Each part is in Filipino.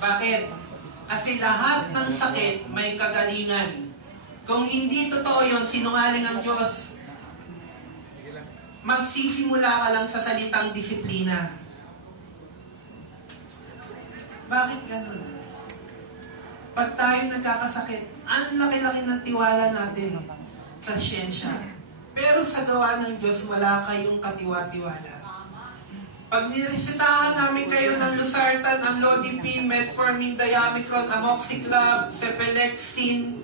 Bakit? Kasi lahat ng sakit may kagalingan. Kung hindi totoo yun, sinungaling ang Diyos. Magsisimula ka lang sa salitang disiplina. Bakit ganun? Pag tayo nagkakasakit, ang laki-laki ng tiwala natin sa siyensya. Pero sa gawa ng Diyos, wala kayong katiwa-tiwala. Pag niresetahan namin kayo ng Losartan, Amlodipine, Metformin, Diamicron, Amoxiclav, Cepelexin,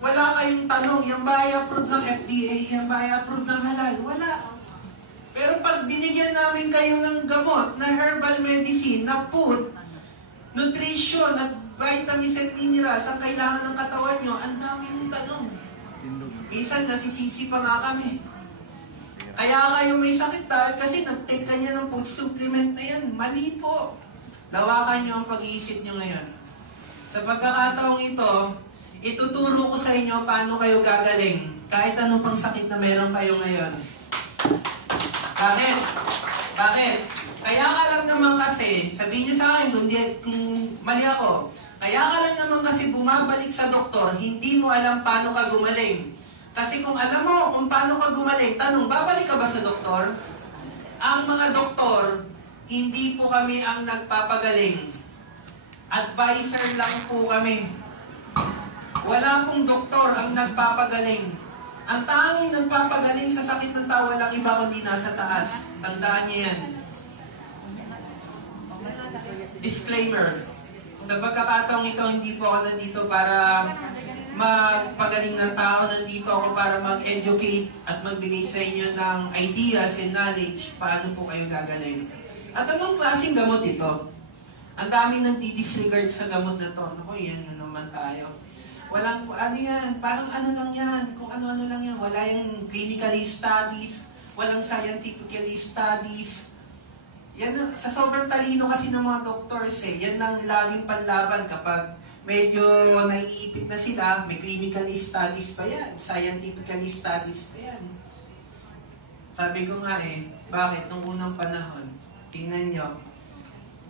wala kayong tanong, yan ba ay approved ng FDA, yan ba ay approved ng halal? Wala. Pero pag binigyan namin kayo ng gamot na herbal medicine, na food, nutrition at vitamins and minerals ang kailangan ng katawan nyo, ang dami ng tanong. Minsan nasisisi pa nga kami. Kaya kayo may sakit dahil kasi nag-take ka niya ng food supplement na yan. Mali po. Lawakan nyo ang pag-iisip nyo ngayon. Sa pagkakataong ito, ituturo ko sa inyo paano kayo gagaling kahit anong pang sakit na meron kayo ngayon. Bakit? Bakit? Kaya ka lang naman kasi, sabihin niyo sa akin kung mali ako, kaya ka lang naman kasi bumabalik sa doktor, hindi mo alam paano ka gumaling. Kasi kung alam mo kung paano ka gumaling, tanong, babalik ka ba sa doktor? Ang mga doktor, hindi po kami ang nagpapagaling. Advisor lang po kami. Wala pong doktor ang nagpapagaling. Ang tanging nagpapagaling sa sakit ng tao, walang iba kundi nasa taas. Tandaan niyo yan. Disclaimer. Sa pagkakataong ito, hindi po ako nandito para magpagaling ng tao. Nandito ako para mag-educate at magbigay sa inyo ng ideas and knowledge paano po kayo gagaling. At anong klaseng gamot ito? Ang dami nang di-disregard sa gamot na to. Naku, yan na naman tayo. Walang, ano yan, parang ano lang yan, kung ano-ano lang yan. Wala yung clinically studies, walang scientifically studies. Yan, sa sobrang talino kasi ng mga doctors yan ang laging panlaban kapag medyo naiipit na sila, may clinically studies pa yan, scientifically studies pa yan. Sabi ko nga bakit nung unang panahon, tingnan nyo,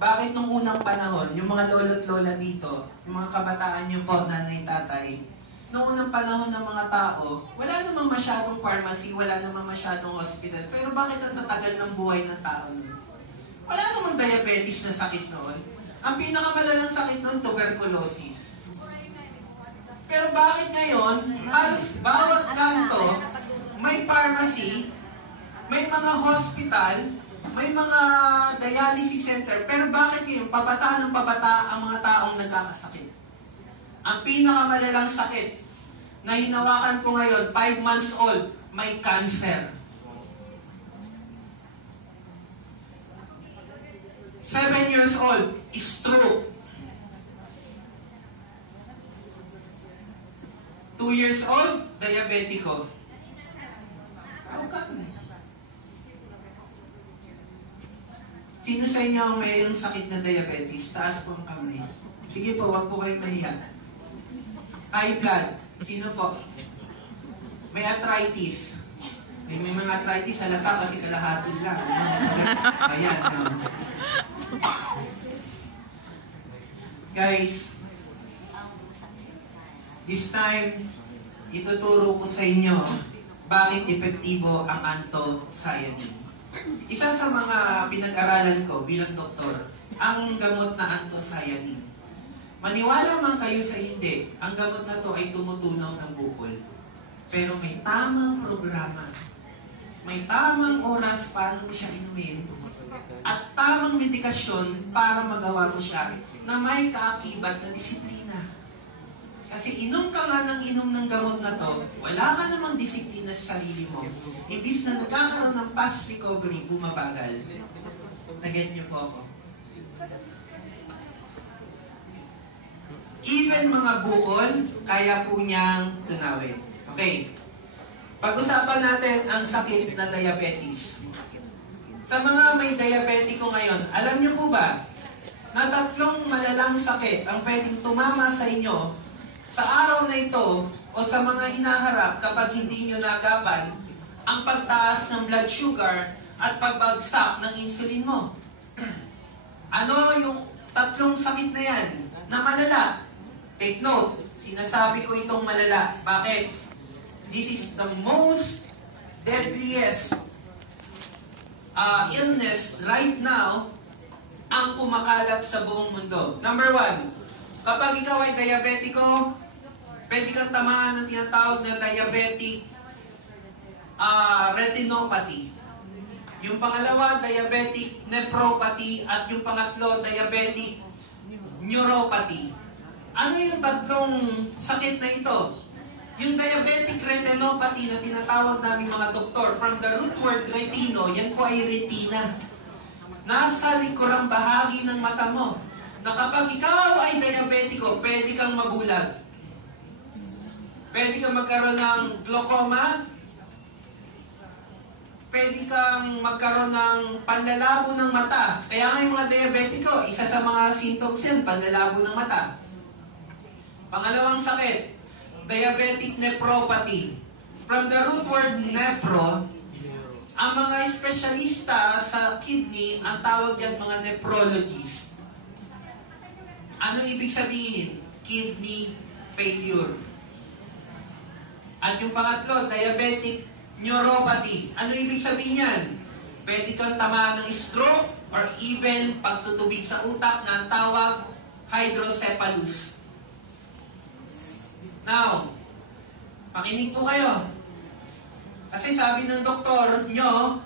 bakit nung unang panahon, yung mga lolo't lola dito, yung mga kabataan nyo po, nanay, tatay, nung unang panahon ng mga tao, wala namang masyadong pharmacy, wala namang masyadong hospital, pero bakit ang tatagal ng buhay ng tao nun? Wala namang diabetes na sakit noon. Ang pinakamalalang sakit noon, tuberculosis. Pero bakit ngayon, halos bawat kanto, may pharmacy, may mga hospital, may mga dialysis center, pero bakit ngayon, pabata ng pabata ang mga taong nagkakasakit? Ang pinakamalalang sakit na hinawakan ko ngayon, 5 months old, may cancer. 7 years old, stroke. 2 years old, diabetiko. How come? Sino sa inyo ang mayroong sakit na diabetes? Taas po ang kamay. Sige po, wag po kayong mahiya. High blood. Sino po? May arthritis. May mga arthritis halata kasi kalahati lang. Ayan. Guys, this time, ituturo ko sa inyo bakit epektibo ang anthocyanin. Isa sa mga pinag-aralan ko bilang doktor, ang gamot na anthocyanin. Maniwala man kayo sa hindi, ang gamot na to ay tumutunaw ng bukol. Pero may tamang programa. May tamang oras paano mo siya inumin at tamang medikasyon para magawa mo siya na may kaakibat na disiplina. Kasi inom ka nga ng inom ng gamot na to, wala ka namang disiplina sa sarili mo. Ibis na nagkakaroon ng fast recovery, bumabagal. Naget niyo po ako. Even mga bukol, kaya po niyang tunawin. Okay. Pag-usapan natin ang sakit na diabetes. Sa mga may diabetiko ngayon, alam niyo po ba na 3 malalang sakit ang pwedeng tumama sa inyo sa araw na ito o sa mga hinaharap kapag hindi nyo nagapan ang pagtaas ng blood sugar at pagbagsak ng insulin mo? Ano yung 3 tatlong sakit na yan na malala. Take note, sinasabi ko itong malala. Bakit? This is the most deadliest illness right now ang kumakalat sa buong mundo. Number 1, kapag ikaw ay diabetiko, pwede kang tamaan ng tinatawag na diabetic retinopathy. Yung pangalawa, diabetic nephropathy. At yung pangatlo, diabetic neuropathy. Ano yung tatlong sakit na ito? Yung diabetic retinopathy na tinatawag namin mga doktor, from the root word retino, yan po ay retina. Nasa likurang bahagi ng mata mo. Na kapag ikaw ay diabetiko, pwede kang mabulag. Pwede kang magkaroon ng glaucoma. Pwede kang magkaroon ng panlalabo ng mata. Kaya nga yung mga diabetiko, isa sa mga symptoms yan, panlalabo ng mata. Pangalawang sakit, diabetic nephropathy. From the root word nephro, ang mga espesyalista sa kidney, ang tawag yan mga nephrologists. Ano ibig sabihin? Kidney failure. At yung pangatlo, diabetic neuropathy. Ano ibig sabihin yan? Pwede kang tamaan ng stroke or even pagtutubig sa utak na ang tawag hydrocephalus. Now, makinig po kayo. Kasi sabi ng doktor nyo,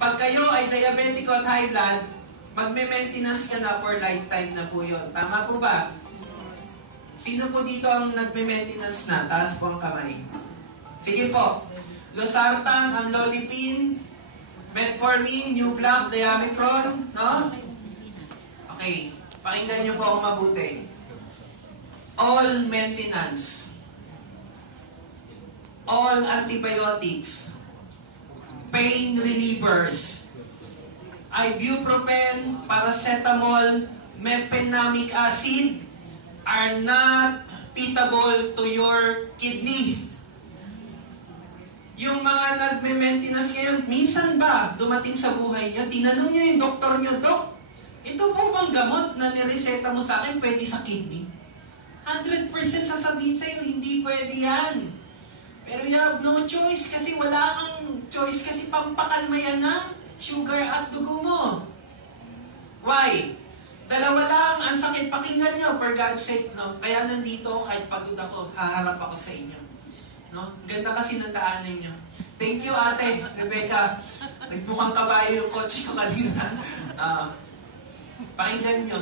pag kayo ay diabetico at high blood, magme-maintenance ka na for lifetime na po yun. Tama po ba? Sino po dito ang nagme-maintenance na? Taas po ang kamay. Sige po. Losartan, amlodipine, metformin, new block, diamicron, no? Okay. Pakinggan niyo po ako mabuti. All maintenance, all antibiotics, pain relievers, ibuprofen, paracetamol, mefenamic acid are not pitable to your kidneys. Yung mga nagme-maintenance ngayon, minsan ba dumating sa buhay niyo, tinanong niyo yung doktor niyo, Dok, ito po bang gamot na nireseta mo sa akin pwede sa kidney? 100% sasabihin sa'yo, hindi pwede yan. Pero you have no choice kasi wala kang choice kasi pampakalma yan ng sugar at dugo mo. Why? Dalawa lang ang sakit. Pakinggan nyo, for God's sake, no? Kaya nandito, kahit pagod ako, haharap ako sa inyo. No? Ganda kasi ng daanan nyo. Thank you, Ate Rebecca. Nagmukhang kabayo yung coach ko kanina. Pakinggan nyo.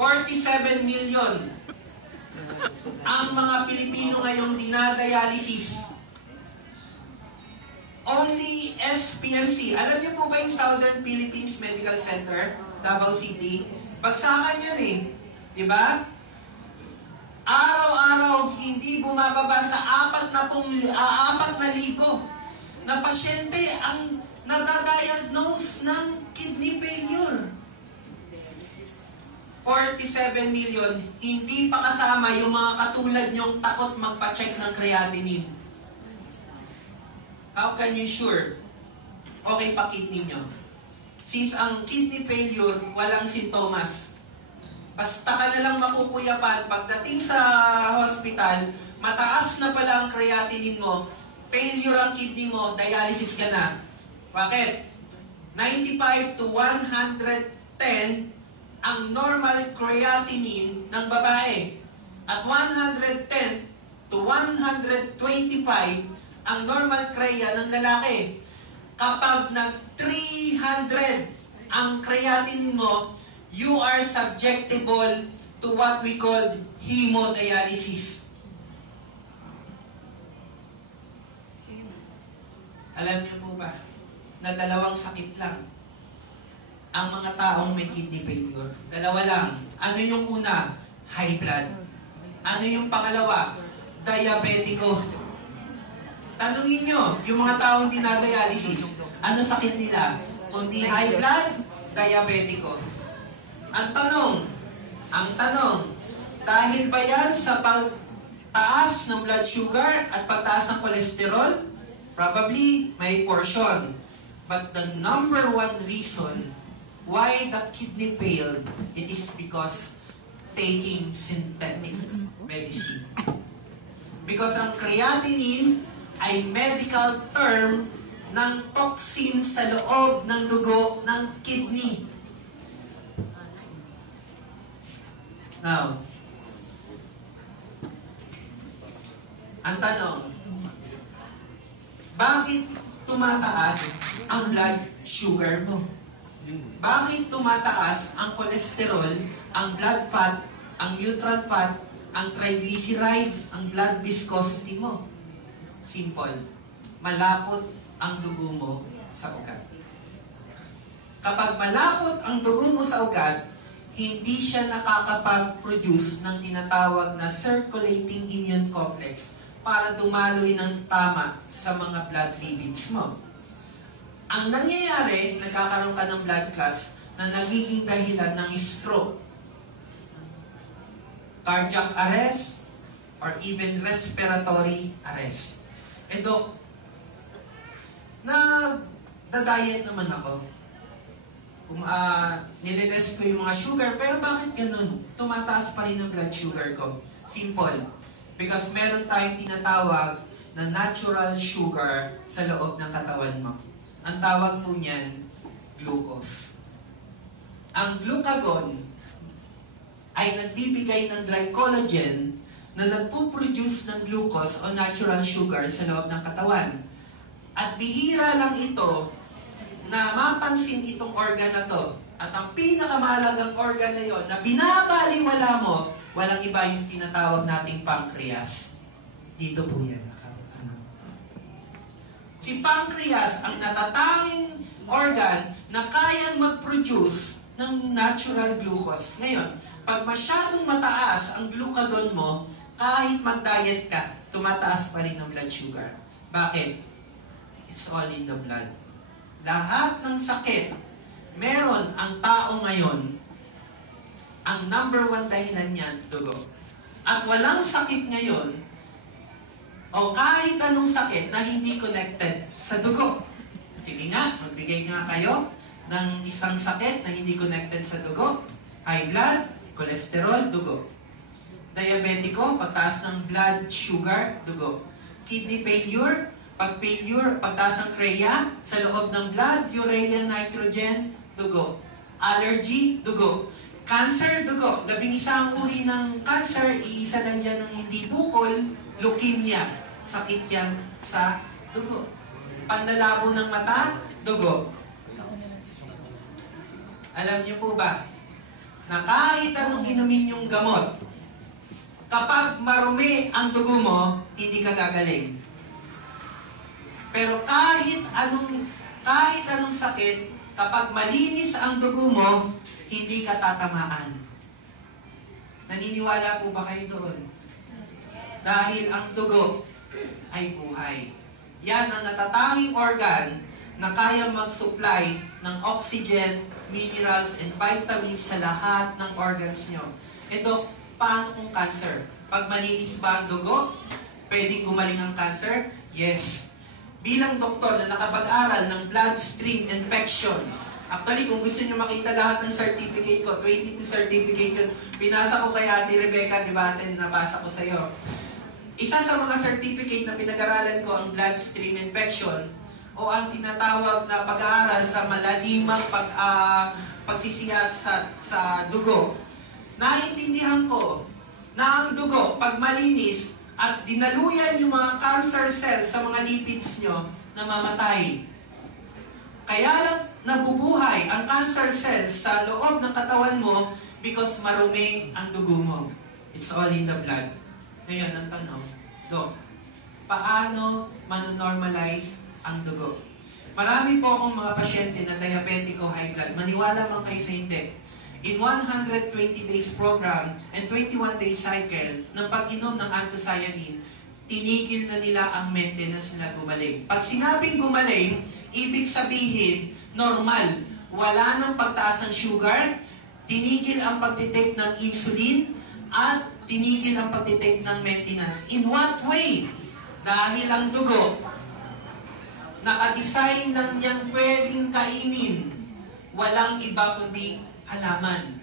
47 million ang mga Pilipino ngayong dinadialysis. Only SPMC. Alam niyo po ba yung Southern Philippines Medical Center, Davao City? Bagsakan yan eh. Diba? Araw-araw, hindi bumababa sa 4,000 na pasyente ang nadadiagnose ng kidney failure. 47 million, hindi pa kasama yung mga katulad nyong takot magpa-check ng creatinine. How can you sure? Okay pa kidney nyo. Since ang kidney failure, walang sintomas. Basta ka na lang makukuyapan, pagdating sa hospital, mataas na pala ang creatinine mo, failure ang kidney mo, dialysis ka na. Bakit? 95 to 110 ang normal creatinine ng babae. At 110 to 125 ang normal crea ng lalaki. Kapag nag 300 ang creatinine mo, you are subjectable to what we call hemodialysis. Alam niyo po ba na dalawang sakit lang ang mga taong may kidney failure? Dalawa lang. Ano yung una? High blood. Ano yung pangalawa? Diabetico. Tanungin nyo, yung mga taong dinadialysis, ano sakit nila? Kundi high blood, diabetico. Ang tanong, dahil ba yan sa pagtaas ng blood sugar at pagtaas ng cholesterol? Probably may portion. But the number one reason why the kidney failed, it is because taking synthetic medicine. Because ang creatinine ay medical term ng toxin sa loob ng dugo ng kidney. Now, ang tanong, bakit tumataas ang blood sugar mo? Bakit tumataas ang cholesterol, ang blood fat, ang neutral fat, ang triglyceride, ang blood viscosity mo? Simple. Malapot ang dugo mo sa ugat. Kapag malapot ang dugo mo sa ugat, hindi siya nakakapag-produce ng tinatawag na circulating immune complex para dumaloy ng tama sa mga blood lipids mo. Ang nangyayari, nagkakaroon ka ng blood clots na nagiging dahilan ng stroke, cardiac arrest, or even respiratory arrest. Dok, nagda-diet naman ako. Nililest ko yung mga sugar, pero bakit ganun? Tumataas pa rin ang blood sugar ko. Simple. Because meron tayong tinatawag na natural sugar sa loob ng katawan mo. Ang tawag po niyan, glucose. Ang glucagon ay nagbibigay ng glycogen na nagpuproduce ng glucose o natural sugar sa loob ng katawan. At bihira lang ito na mapansin itong organ na to. At ang pinakamahalagang organ na yon na binabaliwala mo, walang iba yung tinatawag nating pancreas. Dito po yan. Si pancreas ang natatanging organ na kayang mag-produce ng natural glucose. Ngayon, pag masyadong mataas ang glucagon mo, kahit mag-diet ka, tumataas pa rin ang blood sugar. Bakit? It's all in the blood. Lahat ng sakit, meron ang tao ngayon, ang number 1 dahilan niyan, dugo. At walang sakit ngayon, o kahit anong sakit na hindi connected sa dugo. Sige nga, magbigay nga kayo ng isang sakit na hindi connected sa dugo. High blood, cholesterol, dugo. Diabetiko, pagtaas ng blood sugar, dugo. Kidney failure, pagtaas ng CREA, sa loob ng blood, urea, nitrogen, dugo. Allergy, dugo. Cancer, dugo. 11 ang uri ng cancer, iisa lang dyan ng hindi bukol, leukemia. Sakit yan sa dugo. Panlalabo ng mata, dugo. Alam niyo po ba, na kahit anong inumin yung gamot, kapag marumi ang dugo mo, hindi ka gagaling. Pero kahit anong sakit, kapag malinis ang dugo mo, hindi ka tatamaan. Naniniwala po ba kayo doon? Dahil ang dugo ay buhay. Yan ang natatanging organ na kaya mag-supply ng oxygen, minerals, and vitamins sa lahat ng organs nyo. Ito, paano kung cancer? Pag malinis ba ang dugo, pwedeng gumaling ang cancer? Yes. Bilang doktor na nakapag-aral ng bloodstream infection, actually, kung gusto nyo makita lahat ng certificate ko, 22 certificate yun, pinasa ko kay Ate Rebecca, di ba, nabasa ko sa'yo. Isa sa mga certificate na pinag-aralan ko ang bloodstream infection o ang tinatawag na pag-aaral sa malalimang pagsisiyat sa dugo. Naintindihan ko na ang dugo, pag malinis at dinaluyan yung mga cancer cells sa mga lipids nyo, namamatay. Kaya lang nabubuhay ang cancer cells sa loob ng katawan mo because marumi ang dugo mo. It's all in the blood. Ngayon, ang tanong, Dok, paano manonormalize ang dugo? Marami po akong mga pasyente na diabetico high blood. Maniwala man kayo sa hindi. In 120 days program and 21 days cycle ng pag-inom ng anthocyanin, tinigil na nila ang maintenance nila gumaling. Pag sinabing gumaling, ibig sabihin, normal. Wala nang pagtaas ng sugar, tinigil ang pagtitake ng insulin, at tinigil ang pagtitake ng maintenance. In what way? Dahil ang dugo, nakadesign lang niyang pwedeng kainin. Walang iba kundi halaman.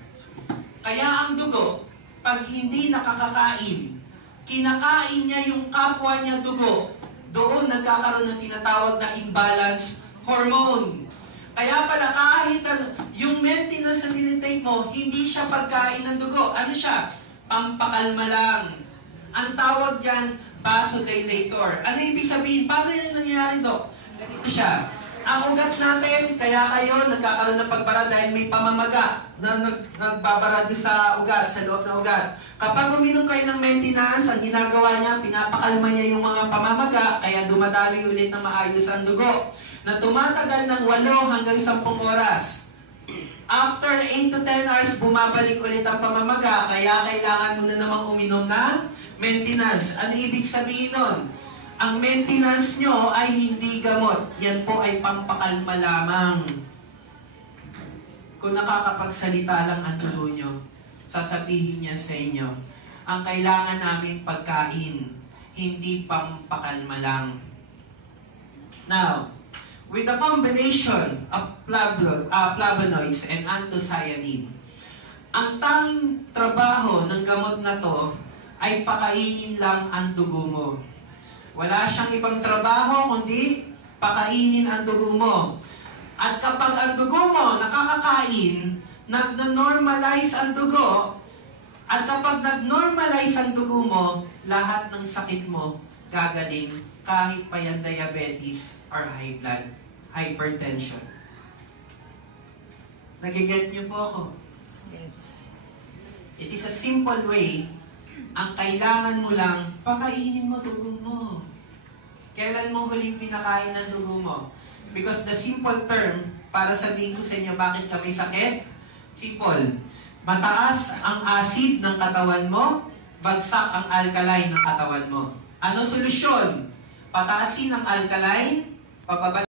Kaya ang dugo, pag hindi nakakakain, kinakain niya yung kapwa niya dugo, doon nagkakaroon ng tinatawag na imbalance hormone. Kaya pala kahit yung maintenance na tinitake mo, hindi siya pagkain ng dugo. Ano siya? Pampakalma lang. Ang tawag dyan, vasodilator. Ano ibig sabihin? Paano yan nangyari, Dok? Ito siya. Ang ugat natin, kaya kayo nagkakaroon ng pagbara dahil may pamamaga na nagbabara sa ugat, sa loob ng ugat. Kapag uminom kayo ng maintenance, ang ginagawa niya, pinapakalma niya yung mga pamamaga, kaya dumadaloy ulit ng maayos ang dugo, na tumatagal ng 8 hanggang 10 oras. After 8 to 10 hours, bumabalik ulit ang pamamaga, kaya kailangan mo na namang uminom ng maintenance. Ano ibig sabihin nun? Ang maintenance nyo ay hindi gamot. Yan po ay pampakalma lamang. Kung nakakapagsalita lang ang dugo nyo, sasabihin niya sa inyo, ang kailangan namin pagkain, hindi pampakalma lang. Now, with the combination of flavonoids and anthocyanin, ang tanging trabaho ng gamot na to ay pakainin lang ang dugo mo. Wala siyang ibang trabaho kundi pakainin ang dugo mo. At kapag ang dugo mo nakakakain, nag-normalize ang dugo, at kapag nag-normalize ang dugo mo, lahat ng sakit mo gagaling, kahit pa yan diabetes or high blood, hypertension. Nagiget niyo po ako? Yes. It is a simple way. Ang kailangan mo lang, pakainin mo dugo mo. Kailan mo huling pinakain ng dugo mo? Because the simple term, para sabihin ko sa inyo bakit kami sakit, simple. Mataas ang acid ng katawan mo, bagsak ang alkaline ng katawan mo. Ano solusyon? Pataasin ang alkaline, pababa